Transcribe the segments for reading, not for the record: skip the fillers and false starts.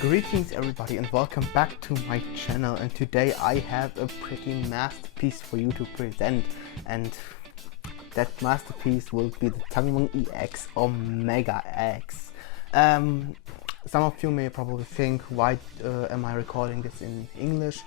Greetings everybody and welcome back to my channel, and today I have a pretty masterpiece for you to present, and that masterpiece will be the Digimon EX Omega X. Some of you may probably think, why am I recording this in English?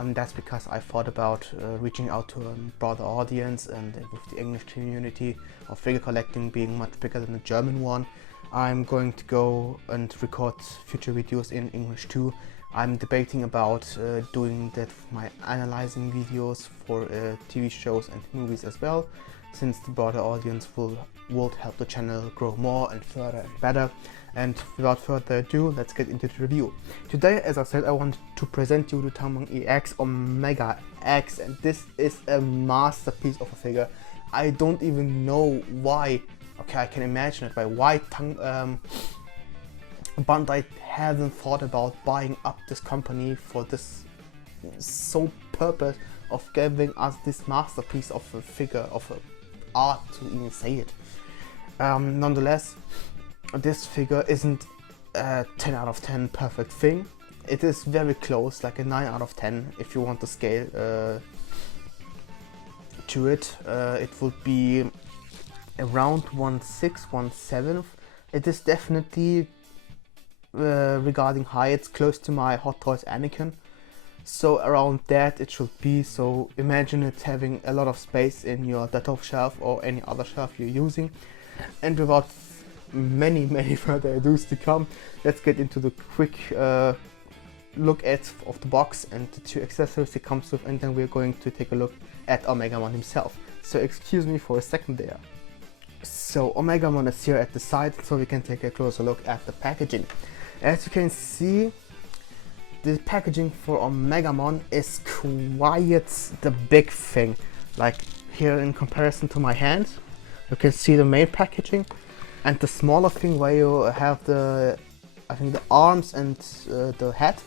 That's because I thought about reaching out to a broader audience, and with the English community of figure collecting being much bigger than the German one, I'm going to go and record future videos in English too. I'm debating about doing that for my analyzing videos for TV shows and movies as well, since the broader audience will help the channel grow more and further and better. And without further ado, let's get into the review. Today, as I said, I want to present you the Digimon EX Omega X, and this is a masterpiece of a figure. I don't even know why. Okay, I can imagine it, but why Bandai hasn't thought about buying up this company for this sole purpose of giving us this masterpiece of a figure, of art, to even say it. Nonetheless, this figure isn't a 10 out of 10 perfect thing. It is very close, like a 9 out of 10 if you want to scale to it. It would be around 1/6, 1/7. It is definitely regarding height, it's close to my Hot Toys Anakin, so around that it should be. So imagine it having a lot of space in your Detolf shelf or any other shelf you're using. And without many further ados to come, let's get into the quick look of the box and the two accessories it comes with, and then we're going to take a look at Omnimon himself. So excuse me for a second there. So Omnimon is here at the side, so we can take a closer look at the packaging. As you can see, the packaging for Omnimon is quite the big thing. Like here, in comparison to my hand, you can see the main packaging, and the smaller thing where you have the, I think, the arms and the head.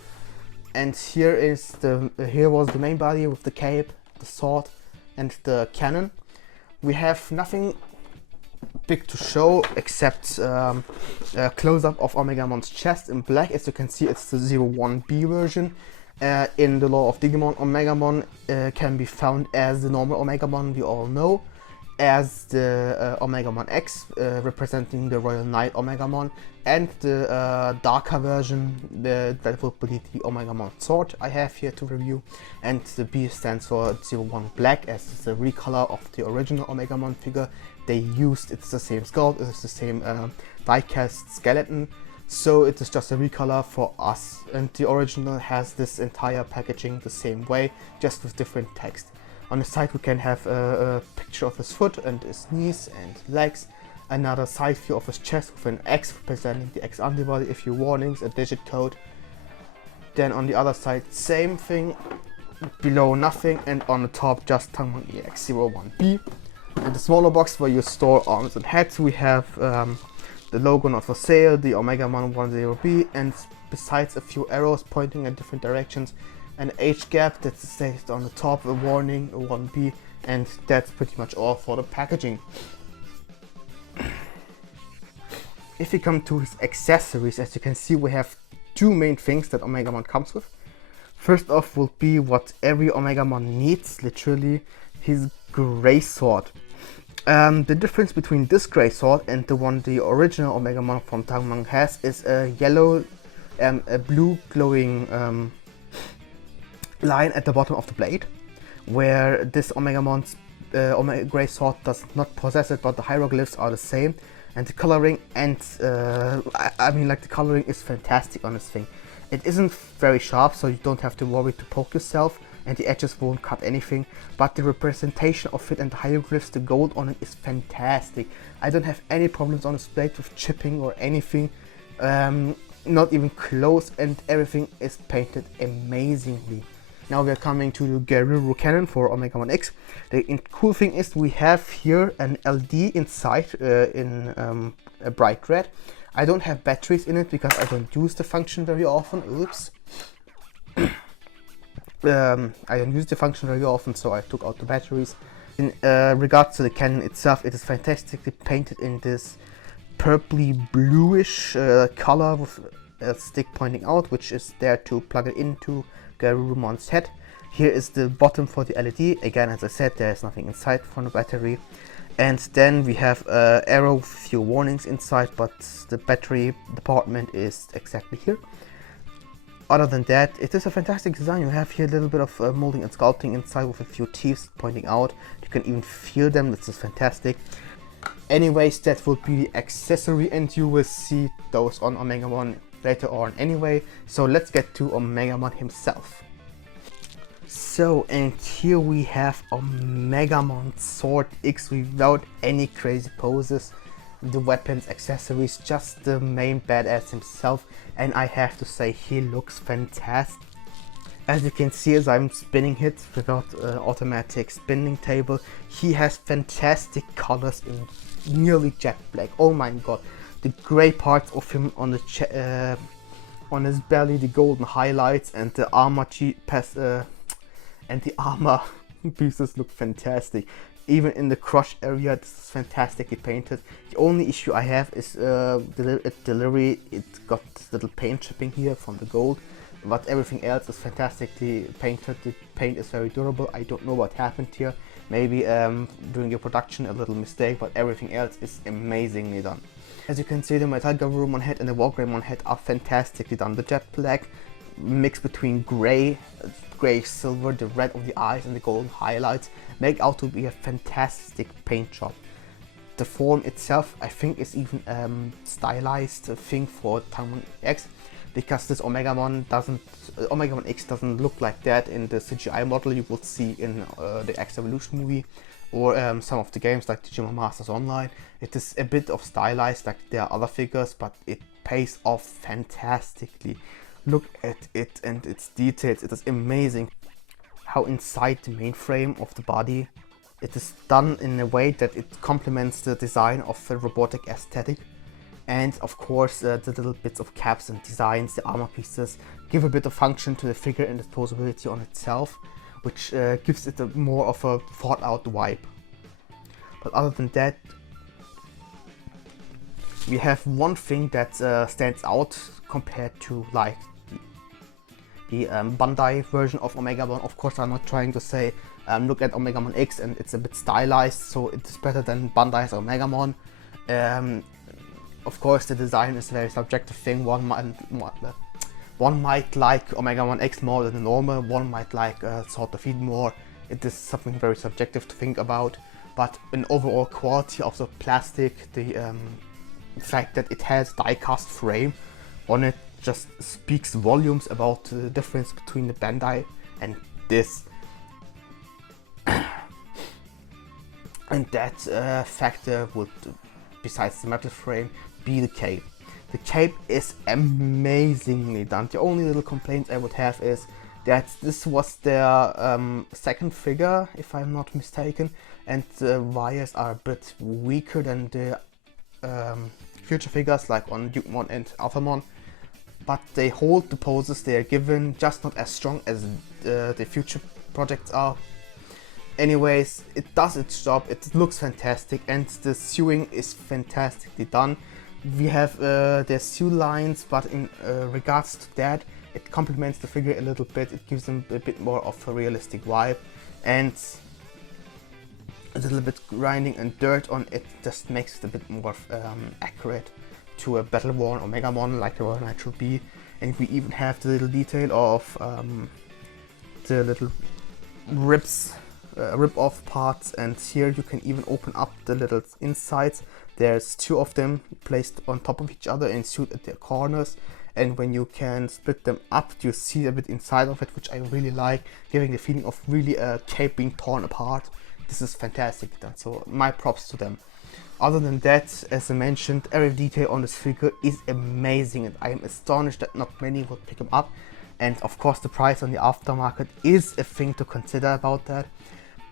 And here was the main body with the cape, the sword, and the cannon. We have nothing big to show except a close-up of Omnimon's chest in black. As you can see, it's the 01B version. In the lore of Digimon, Omnimon can be found as the normal Omnimon we all know, as the Omnimon X, representing the Royal Knight Omnimon, and the darker version that will be the Omnimon Sword I have here to review. And the B stands for 01 Black, as it's a recolor of the original Omnimon figure they used. It's the same sculpt, it's the same die-cast skeleton, so it is just a recolor for us. And the original has this entire packaging the same way, just with different text. On the side we can have a picture of his foot and his knees and legs, another side view of his chest with an X representing the X antibody, a few warnings, a digit code. Then on the other side, same thing, below nothing, and on the top just Digimon EX01B. In the smaller box where you store arms and heads, we have the logo not for sale, the Omnimon 10B, and besides a few arrows pointing in different directions, an age gap that stays on the top, a warning, a 1B, and that's pretty much all for the packaging. If you come to his accessories, as you can see, we have two main things that Omnimon comes with. First off will be what every Omnimon needs, literally, his grey sword. The difference between this grey sword and the one the original Omnimon from Digimon has is a yellow, a blue glowing line at the bottom of the blade, where this Omnimon's grey sword does not possess it, but the hieroglyphs are the same, and the coloring and I mean, like, the coloring is fantastic on this thing. It isn't very sharp, so you don't have to worry to poke yourself, and the edges won't cut anything, but the representation of it and the hieroglyphs, the gold on it, is fantastic. I don't have any problems on this blade with chipping or anything, not even close, and everything is painted amazingly. Now we are coming to the Garuru cannon for Omnimon X. The cool thing is we have here an LD inside in a bright red. I don't have batteries in it because I don't use the function very often. Oops. I don't use the function very often, so I took out the batteries. In regards to the cannon itself, it is fantastically painted in this purpley bluish color with a stick pointing out, which is there to plug it into Garurumon's head. Here is the bottom for the LED. Again, as I said, there's nothing inside from the battery. And then we have an arrow with a few warnings inside, but the battery department is exactly here. Other than that, it is a fantastic design. You have here a little bit of molding and sculpting inside with a few teeth pointing out. You can even feel them. This is fantastic. Anyways, that will be the accessory, and you will see those on Omnimon later on anyway. So let's get to Omnimon himself. So, and here we have Omnimon Sword X without any crazy poses. The weapons, accessories, just the main badass himself, and I have to say he looks fantastic. As you can see, as I'm spinning it without automatic spinning table, he has fantastic colors in nearly jet black. Oh my god, the gray parts of him on the on his belly, the golden highlights, and the armor pieces look fantastic. Even in the crush area, this is fantastically painted. The only issue I have is delivery. It got little paint chipping here from the gold, but everything else is fantastically painted. The paint is very durable. I don't know what happened here. Maybe during the production a little mistake, but everything else is amazingly done. As you can see, the Metal Garurumon head and the Wargreymon head are fantastically done. The jet black mix between grey silver, the red of the eyes and the golden highlights make out to be a fantastic paint job. The form itself, I think, is even stylized thing for Digimon X, because this Omnimon X doesn't look like that in the CGI model you will see in the X Evolution movie or some of the games like Digimon Masters Online. It is a bit of stylized like there are other figures, but it pays off fantastically. Look at it and its details. It is amazing how inside the mainframe of the body it is done in a way that it complements the design of the robotic aesthetic. And of course the little bits of caps and designs, the armor pieces, give a bit of function to the figure and its posability on itself, which gives it more of a thought out vibe. But other than that, we have one thing that stands out compared to like the Bandai version of Omnimon. Of course, I'm not trying to say look at Omnimon X and it's a bit stylized, so it's better than Bandai's Omnimon. Of course, the design is a very subjective thing. One might like Omnimon X more than the normal, one might like Sword of Eden more. It is something very subjective to think about, but an overall quality of the plastic, the fact that it has die-cast frame on it just speaks volumes about the difference between the Bandai and this. And that factor would, besides the metal frame, be the cape. The cape is amazingly done. The only little complaint I would have is that this was their second figure, if I'm not mistaken, and the wires are a bit weaker than the future figures like on Digimon and Alphamon, but they hold the poses they are given, just not as strong as the future projects are. Anyways, it does its job, it looks fantastic, and the sewing is fantastically done. We have their sew lines, but in regards to that, it complements the figure a little bit. It gives them a bit more of a realistic vibe, and a little bit grinding and dirt on it just makes it a bit more accurate to a battle-worn Omnimon like the Royal Knight should be. And we even have the little detail of the little rip-off parts, and here you can even open up the little insides. There's two of them placed on top of each other and sewed at their corners, and when you can split them up, you see a bit inside of it, which I really like, giving the feeling of really a cape being torn apart. This is fantastic done, so my props to them. Other than that, as I mentioned, every detail on this figure is amazing, and I am astonished that not many would pick him up. And of course the price on the aftermarket is a thing to consider about that.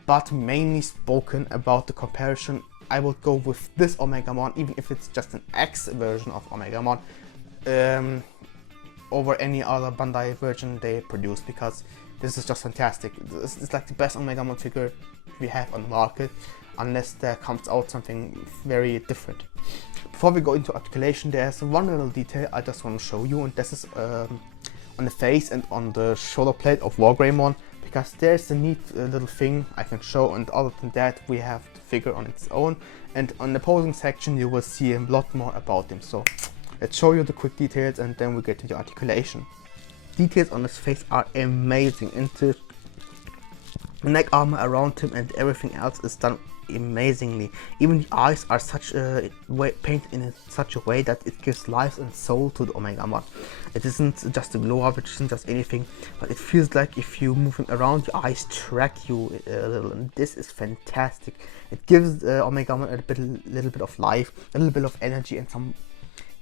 But mainly spoken about the comparison, I would go with this Omnimon, even if it's just an X version of Omnimon, over any other Bandai version they produce, because this is just fantastic. This is like the best Omnimon figure we have on the market, unless there comes out something very different. Before we go into articulation, there's one little detail I just want to show you, and this is on the face and on the shoulder plate of Wargreymon, because there's a neat little thing I can show, and other than that we have the figure on its own, and on the posing section you will see a lot more about him. So let's show you the quick details and then we get to the articulation. Details on his face are amazing, and the neck armor around him and everything else is done amazingly. Even the eyes are such a way painted in such a way that it gives life and soul to the Omnimon. It isn't just a glow up, it isn't just anything, but it feels like if you move him around, your eyes track you a little, and this is fantastic. It gives Omnimon a little bit of life, a little bit of energy, and some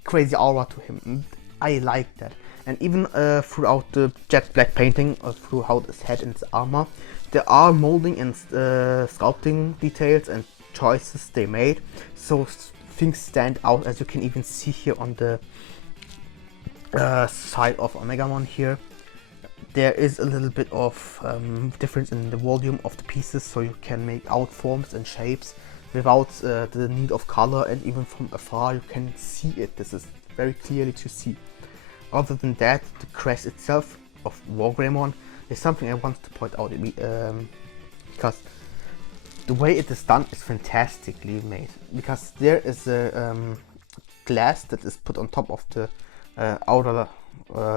crazy aura to him. And I like that. And even throughout the jet black painting, throughout his head and his armor, there are molding and sculpting details and choices they made, so things stand out, as you can even see here on the side of Omnimon here. There is a little bit of difference in the volume of the pieces, so you can make out forms and shapes without the need of color, and even from afar you can see it. This is very clearly to see. Other than that, the crest itself of Wargreymon is something I wanted to point out, because the way it is done is fantastically made. Because there is a glass that is put on top of the outer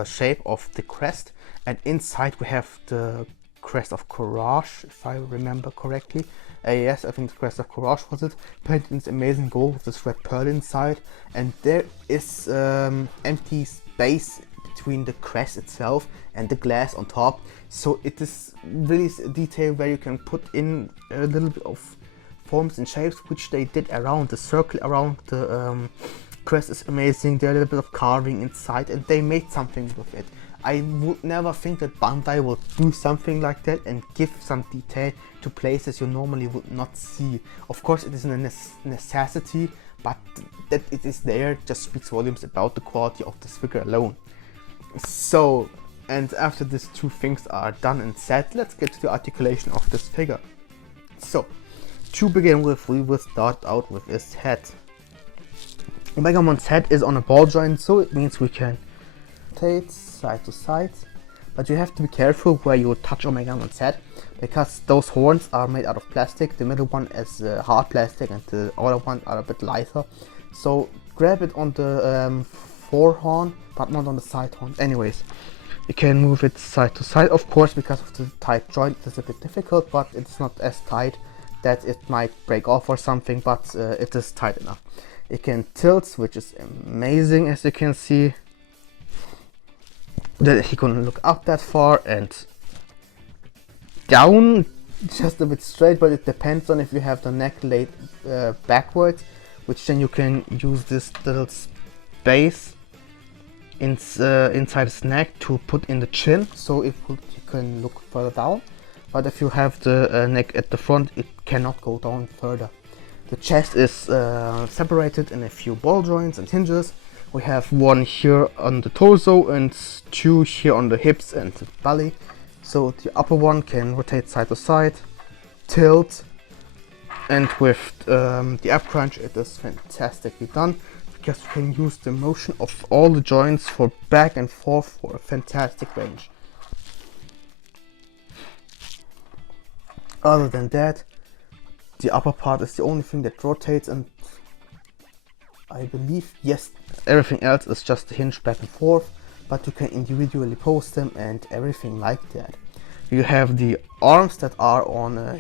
shape of the crest, and inside we have the crest of Courage, if I remember correctly. Yes, I think the crest of Courage was it, painted in this amazing gold with this red pearl inside, and there is empty space between the crest itself and the glass on top, so it is really a detail where you can put in a little bit of forms and shapes, which they did around the circle around the crest is amazing. There are a little bit of carving inside, and they made something with it. I would never think that Bandai would do something like that and give some detail to places you normally would not see. Of course it is a necessity, but that it is there just speaks volumes about the quality of this figure alone. So, and after these two things are done and said, let's get to the articulation of this figure. So, to begin with, we will start out with his head. Omegamon's head is on a ball joint, so it means we can rotate side to side, but you have to be careful where you touch Omegamon's head, because those horns are made out of plastic. The middle one is hard plastic and the other one are a bit lighter, so grab it on the forehorn but not on the side horn. Anyways, you can move it side to side, of course, because of the tight joint. It's a bit difficult, but it's not as tight that it might break off or something, but it is tight enough. It can tilt, which is amazing, as you can see. That he can look up that far and down, just a bit straight, but it depends on if you have the neck laid backwards, which then you can use this little space inside his neck to put in the chin, so you can look further down. But if you have the neck at the front, it cannot go down further. The chest is separated in a few ball joints and hinges. We have one here on the torso and two here on the hips and the belly. So the upper one can rotate side to side, tilt, and with the up crunch it is fantastically done, because you can use the motion of all the joints for back and forth for a fantastic range. Other than that, the upper part is the only thing that rotates, and I believe, yes, everything else is just a hinge back and forth, but you can individually post them and everything like that. You have the arms that are on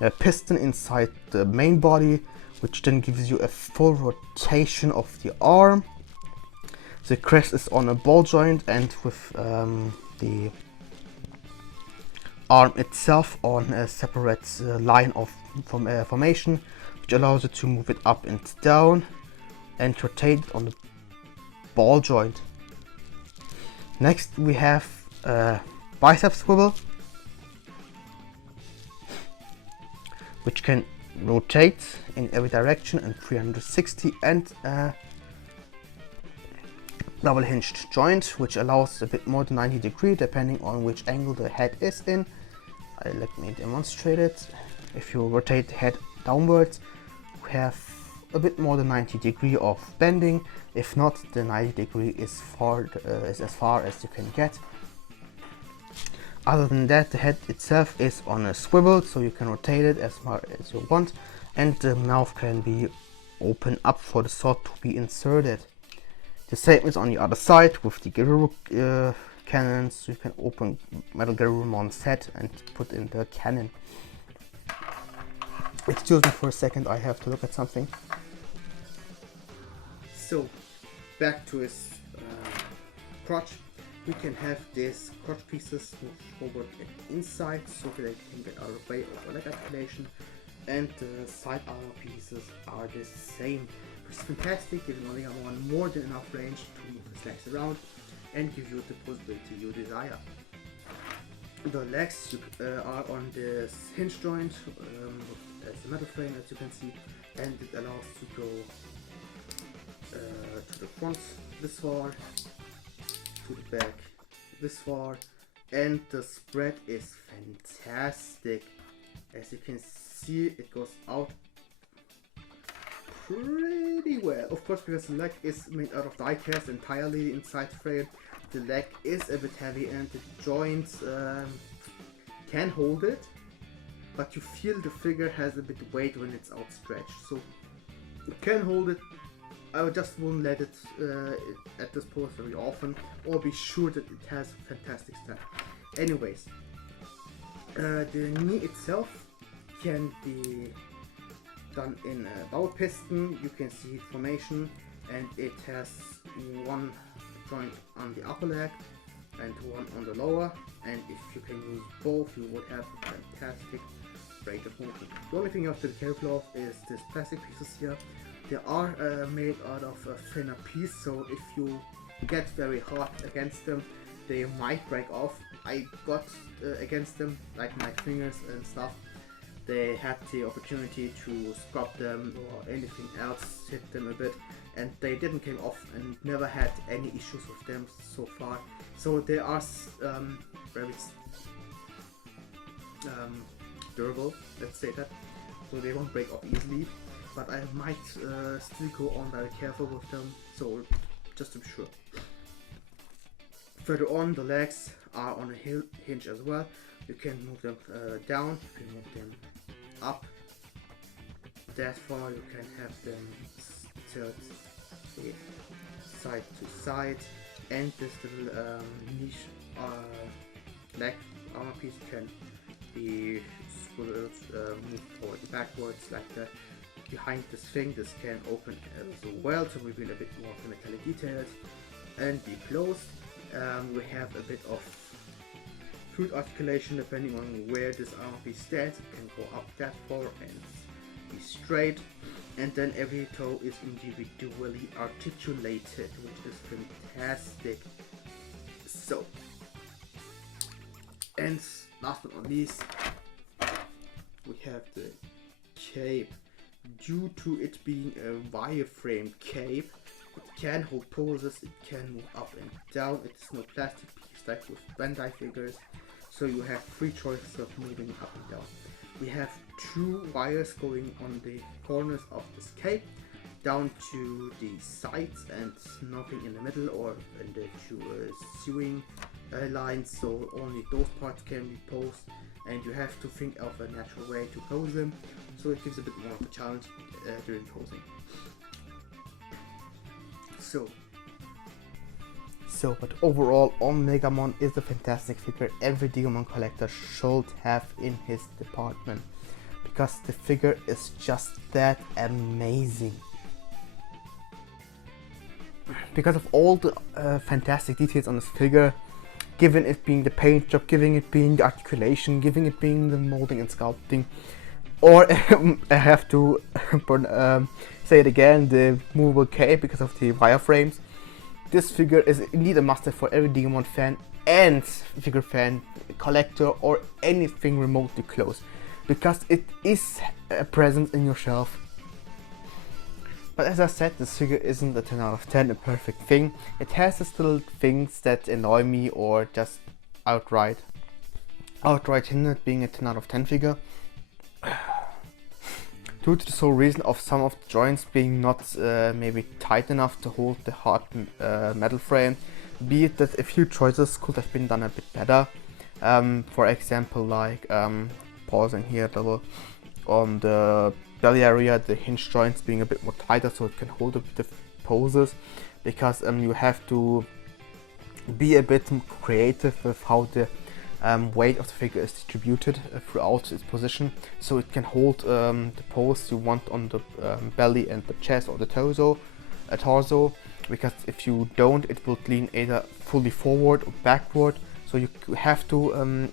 a piston inside the main body, which then gives you a full rotation of the arm. The crest is on a ball joint, and with the arm itself on a separate line of formation, which allows you to move it up and down and rotate on the ball joint. Next we have a bicep swivel, which can rotate in every direction and 360, and a double hinged joint, which allows a bit more than 90 degrees depending on which angle the head is in. Let me demonstrate it. If you rotate the head downwards, we have a bit more than 90 degree of bending. If not, the 90 degree is as far as you can get. Other than that, the head itself is on a swivel, so you can rotate it as far as you want, and the mouth can be opened up for the sword to be inserted. The same is on the other side with the Garuru cannons. You can open Metal Garurumon set and put in the cannon. Excuse me for a second, I have to look at something. So, back to his crotch. We can have these crotch pieces move forward and inside so that they can get out of the way of leg articulation, and the side armor pieces are the same. It's fantastic, giving Omnimon more than enough range to move his legs around and give you the possibility you desire. The legs are on this hinge joint as a metal frame, as you can see, and it allows to go to the front this far, to the back this far, and the spread is fantastic. As you can see, it goes out pretty well. Of course, because the leg is made out of die cast entirely inside the frame, the leg is a bit heavy and the joints can hold it, but you feel the figure has a bit of weight when it's outstretched, so it can hold it. I just won't let it at this pose very often, or be sure that it has fantastic stuff. Anyways, the knee itself can be done in a double piston. You can see it formation, and it has one joint on the upper leg and one on the lower, and if you can use both, you would have a fantastic range of movement. The only thing you have to be careful of is these plastic pieces here. They are made out of a thinner piece, so if you get very hard against them, they might break off. I got against them, like my fingers and stuff. They had the opportunity to scrub them or anything else, hit them a bit, and they didn't come off, and never had any issues with them so far. So they are very durable, let's say that, so they won't break off easily. But I might still go on very careful with them, so just to be sure. Further on, the legs are on a hinge as well. You can move them down, you can move them up. That far, you can have them tilt side to side, and this little niche leg armor piece can be moved forward and backwards like that. Behind this thing, this can open as well to reveal a bit more of the metallic details and be closed. We have a bit of fluid articulation depending on where this armor piece stands. It can go up that far and be straight, and then every toe is individually articulated, which is fantastic. So, and last but not least, we have the cape. Due to it being a wireframe cape, it can hold poses, it can move up and down. It is no plastic piece like with Bandai figures, so you have free choices of moving up and down. We have two wires going on the corners of this cape, down to the sides, and nothing in the middle or in the two sewing lines, so only those parts can be posed, and you have to think of a natural way to pose them, so it gives a bit more of a challenge during posing. But overall, Omnimon is a fantastic figure every Digimon collector should have in his department, because the figure is just that amazing. Because of all the fantastic details on this figure, given it being the paint job, giving it being the articulation, giving it being the molding and sculpting, or I have to say it again, the movable cape because of the wireframes. This figure is indeed a must-have for every Digimon fan and figure fan, collector, or anything remotely close, because it is a presence in your shelf. But as I said, this figure isn't a 10 out of 10, a perfect thing. It has these little things that annoy me or just outright hinder it being a 10 out of 10 figure. due to the sole reason of some of the joints being not maybe tight enough to hold the hard metal frame, be it that a few choices could have been done a bit better. For example, like pausing here a little on the belly area, the hinge joints being a bit more tighter so it can hold a bit of poses, because you have to be a bit creative with how the weight of the figure is distributed throughout its position, so it can hold the pose you want on the belly and the chest or the torso, because if you don't, it will lean either fully forward or backward, so you have to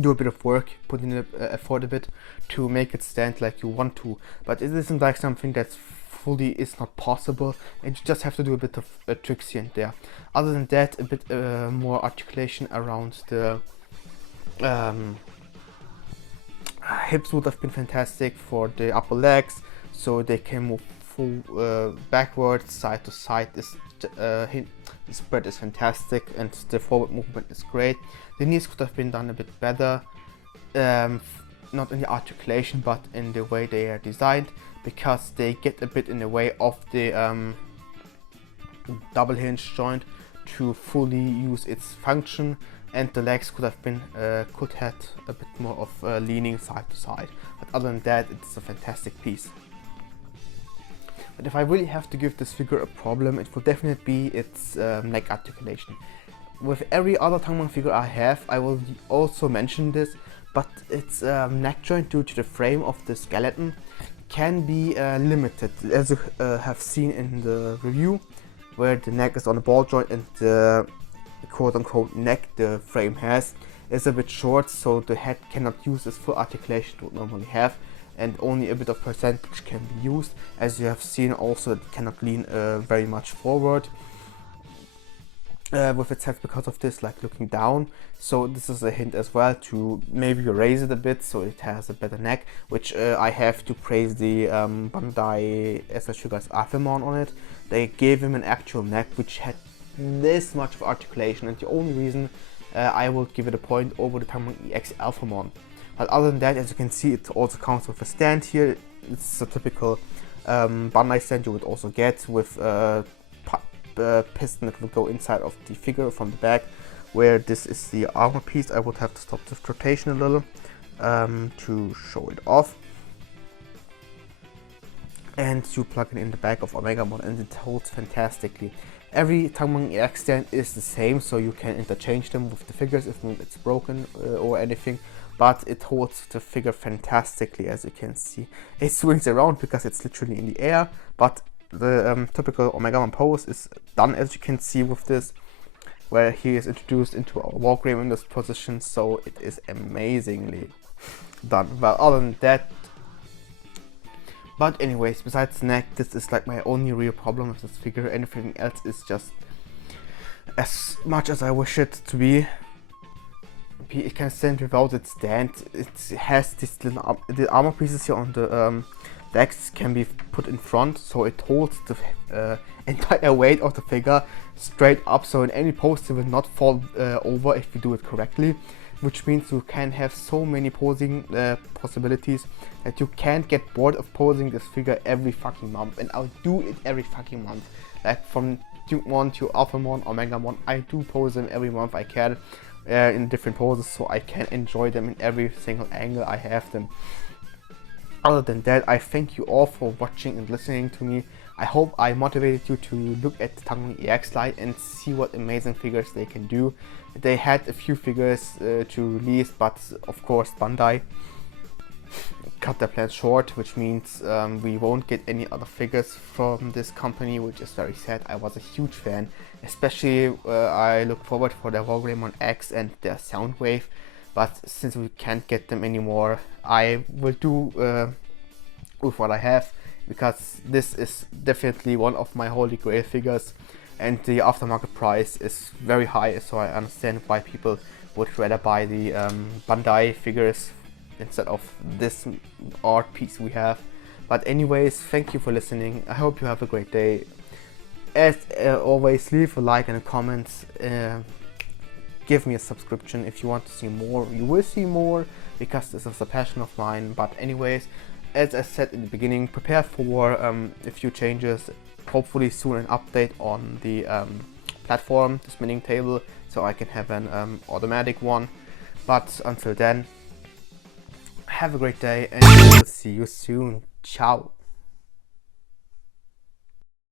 do a bit of work, put in effort a bit to make it stand like you want to, but it isn't like something that's fully is not possible, and you just have to do a bit of tricks here and there. Other than that, a bit more articulation around the hips would have been fantastic for the upper legs, so they can move full backwards, side to side. The spread is fantastic and the forward movement is great. The knees could have been done a bit better, not in the articulation but in the way they are designed, because they get a bit in the way of the double hinge joint to fully use its function, and the legs could have been had a bit more of leaning side to side, but other than that, it's a fantastic piece. But if I really have to give this figure a problem, it will definitely be its neck articulation. With every other Tangmon figure I have, I will also mention this, but its neck joint, due to the frame of the skeleton, can be limited, as you have seen in the review, where the neck is on the ball joint and the quote-unquote neck the frame has is a bit short, so the head cannot use its full articulation it would normally have, and only a bit of percentage can be used. As you have seen also, it cannot lean very much forward with its head because of this, like looking down. So this is a hint as well to maybe raise it a bit so it has a better neck, which I have to praise the Bandai SL Sugar's Omnimon on it. They gave him an actual neck which had this much of articulation, and the only reason I will give it a point over the Tangmon EX Alphamon. But other than that, as you can see, it also comes with a stand here. It's a typical Bandai stand you would also get with piston that will go inside of the figure from the back, where this is the armor piece. I would have to stop the rotation a little to show it off, and you plug it in the back of Omnimon and it holds fantastically. Every Tangmon EX stand is the same, so you can interchange them with the figures if it's broken or anything, but it holds the figure fantastically. As you can see, it swings around because it's literally in the air, but the typical Omnimon pose is done, as you can see with this, where he is introduced into our Wargrave in this position, so it is amazingly done. Well, other than that, but anyways, besides neck, this is like my only real problem with this figure. Anything else is just as much as I wish it to be. It can stand without its stand. It has this little the armor pieces here on the legs can be put in front, so it holds the entire weight of the figure straight up, so in any pose it will not fall over if you do it correctly, which means you can have so many posing possibilities that you can't get bored of posing this figure every fucking month. And I'll do it every fucking month, like from Digimon to Alphamon or Megamon. I do pose them every month I can in different poses, so I can enjoy them in every single angle I have them. Other than that, I thank you all for watching and listening to me. I hope I motivated you to look at the Tangmon EX line and see what amazing figures they can do. They had a few figures to release, but of course Bandai cut their plans short, which means we won't get any other figures from this company, which is very sad. I was a huge fan, especially I look forward for their Wargreymon X and their Soundwave. But since we can't get them anymore, I will do with what I have, because this is definitely one of my holy grail figures, and the aftermarket price is very high, so I understand why people would rather buy the Bandai figures instead of this art piece we have. But anyways, thank you for listening. I hope you have a great day. As always, leave a like and a comment. give me a subscription. If you want to see more, you will see more, because this is a passion of mine. But anyways, as I said in the beginning, prepare for a few changes. Hopefully soon an update on the platform, the spinning table, so I can have an automatic one. But until then, have a great day and we'll see you soon. Ciao.